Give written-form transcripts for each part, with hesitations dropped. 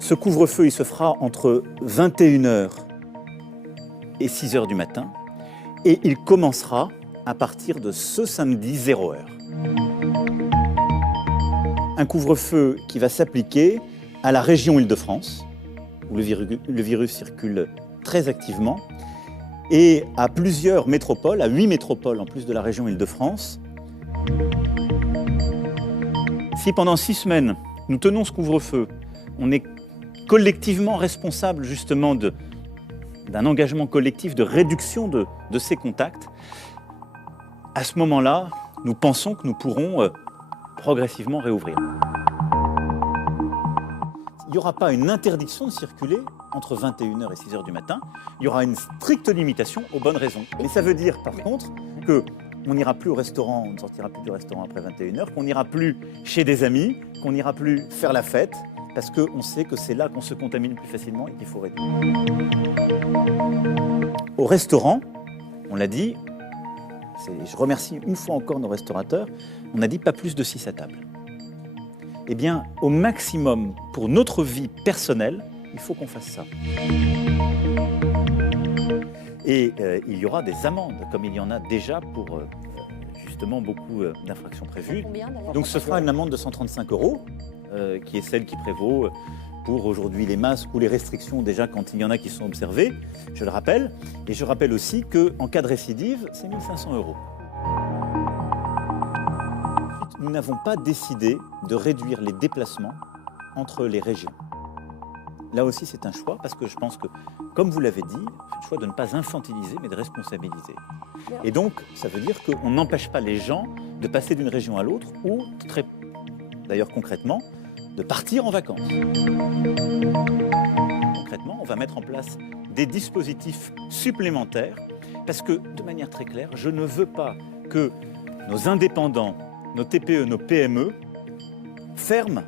Ce couvre-feu, il se fera entre 21h et 6h du matin et il commencera à partir de ce samedi 0h. Un couvre-feu qui va s'appliquer à la région Île-de-France, où le virus circule très activement, et à plusieurs métropoles, à 8 métropoles en plus de la région Île-de-France. Si pendant 6 semaines, nous tenons ce couvre-feu, on est collectivement responsable justement d'un engagement collectif de réduction de ces contacts, à ce moment-là, nous pensons que nous pourrons progressivement réouvrir. Il n'y aura pas une interdiction de circuler entre 21h et 6h du matin, il y aura une stricte limitation aux bonnes raisons. Mais ça veut dire par contre qu'on n'ira plus au restaurant, on ne sortira plus du restaurant après 21h, qu'on n'ira plus chez des amis, qu'on n'ira plus faire la fête, parce qu'on sait que c'est là qu'on se contamine plus facilement et qu'il faut réduire. Au restaurant, on l'a dit, je remercie une fois encore nos restaurateurs, on a dit pas plus de 6 à table. Eh bien, au maximum, pour notre vie personnelle, il faut qu'on fasse ça. Et il y aura des amendes, comme il y en a déjà pour justement beaucoup d'infractions prévues. Donc ce sera une amende de 135 €, qui est celle qui prévaut pour aujourd'hui les masques ou les restrictions déjà quand il y en a qui sont observées, je le rappelle. Et je rappelle aussi qu'en cas de récidive, c'est 1 500 €. Nous n'avons pas décidé de réduire les déplacements entre les régions. Là aussi, c'est un choix parce que je pense que, comme vous l'avez dit, c'est le choix de ne pas infantiliser mais de responsabiliser. Et donc, ça veut dire qu'on n'empêche pas les gens de passer d'une région à l'autre ou, d'ailleurs concrètement, de partir en vacances. Concrètement, on va mettre en place des dispositifs supplémentaires parce que, de manière très claire, je ne veux pas que nos indépendants, nos TPE, nos PME ferment,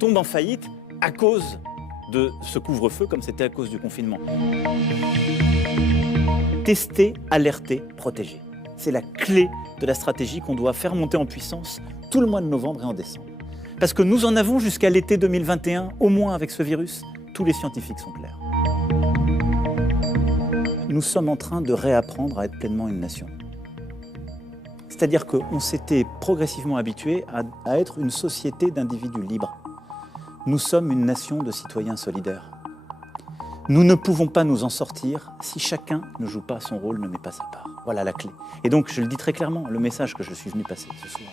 tombent en faillite à cause de ce couvre-feu comme c'était à cause du confinement. Tester, alerter, protéger. C'est la clé de la stratégie qu'on doit faire monter en puissance tout le mois de novembre et en décembre. Parce que nous en avons jusqu'à l'été 2021, au moins avec ce virus, tous les scientifiques sont clairs. Nous sommes en train de réapprendre à être pleinement une nation. C'est-à-dire qu'on s'était progressivement habitué à être une société d'individus libres. Nous sommes une nation de citoyens solidaires. Nous ne pouvons pas nous en sortir si chacun ne joue pas son rôle, ne met pas sa part. Voilà la clé. Et donc, je le dis très clairement, le message que je suis venu passer ce soir,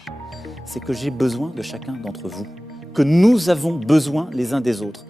c'est que j'ai besoin de chacun d'entre vous, que nous avons besoin les uns des autres.